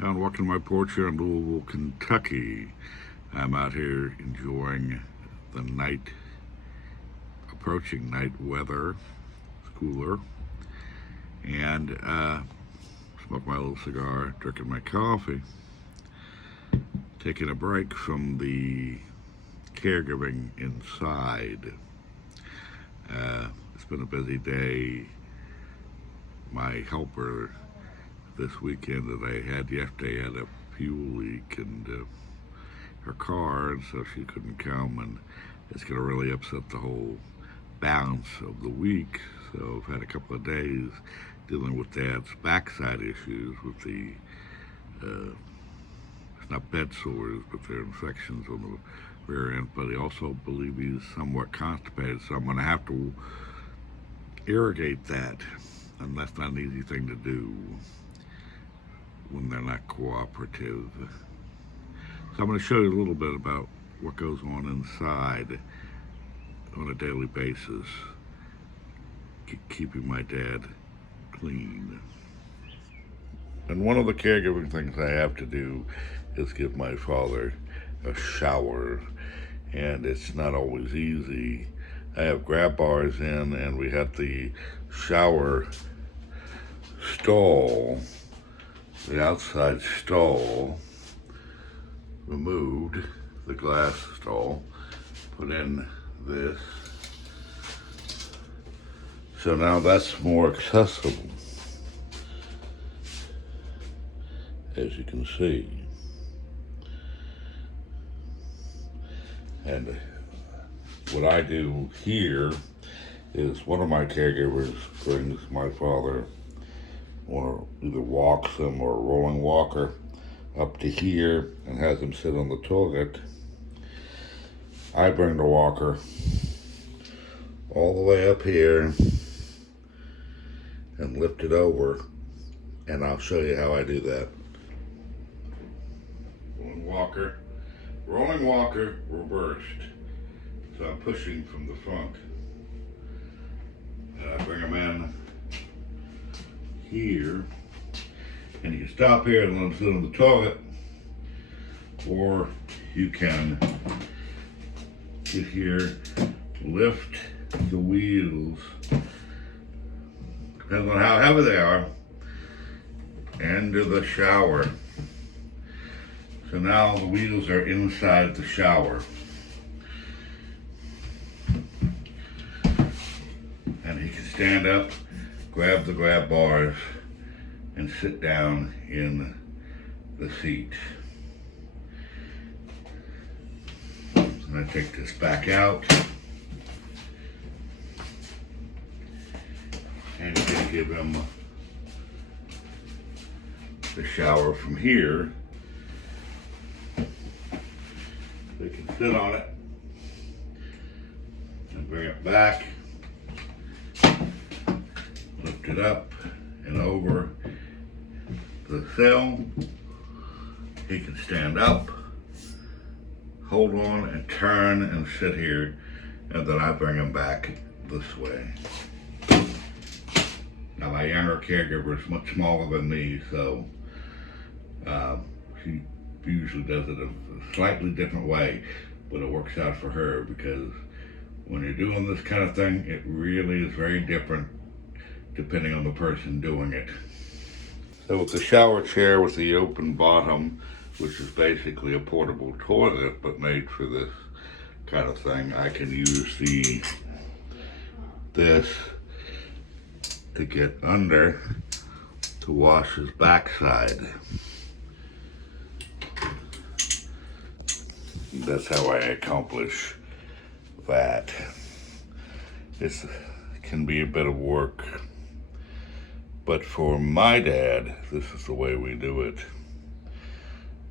And welcome to my porch here in Louisville, Kentucky. I'm out here enjoying the approaching night weather. It's cooler. And smoke my little cigar, drinking my coffee. Taking a break from the caregiving inside. It's been a busy day. My helper this weekend that I had yesterday had a fuel leak in her car, and so she couldn't come, and it's going to really upset the whole balance of the week. So I've had a couple of days dealing with Dad's backside issues with the it's not bed sores, but they're infections on the rear end. But I also believe he's somewhat constipated, so I'm going to have to irrigate that, and that's not an easy thing to do when they're not cooperative. So I'm going to show you a little bit about what goes on inside on a daily basis, keeping my dad clean. And one of the caregiving things I have to do is give my father a shower, and it's not always easy. I have grab bars in, and we had the shower stall, the outside stall, removed, the glass stall, put in this. So now that's more accessible, as you can see. And what I do here is one of my caregivers brings my father, or either walks him or a rolling walker, up to here and has him sit on the toilet. I bring the walker all the way up here and lift it over, and I'll show you how I do that. Rolling walker, reversed. So I'm pushing from the front. And I bring him in here, and you can stop here and let him sit on the toilet, or you can get here, lift the wheels, depends on how heavy they are, into the shower. So now the wheels are inside the shower. And he can stand up, grab the grab bars, and sit down in the seat. And I take this back out, and you can give him the shower from here. They can sit on it and bring it back, lift it up and over the sill. He can stand up, hold on and turn and sit here, and then I bring him back this way. Now my younger caregiver is much smaller than me, so she usually does it a slightly different way, but it works out for her, because when you're doing this kind of thing, it really is very different depending on the person doing it. So with the shower chair with the open bottom, which is basically a portable toilet but made for this kind of thing, I can use this to get under to wash his backside. That's how I accomplish that. It can be a bit of work, but for my dad, this is the way we do it.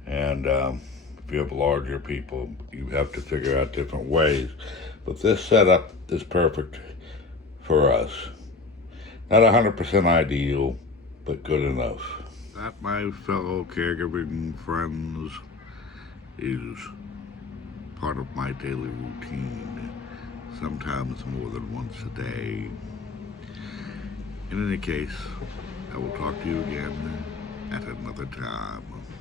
And if you have larger people, you have to figure out different ways. But this setup is perfect for us. Not 100% ideal, but good enough. That, my fellow caregiving friends, is part of my daily routine, sometimes more than once a day. In any case, I will talk to you again at another time.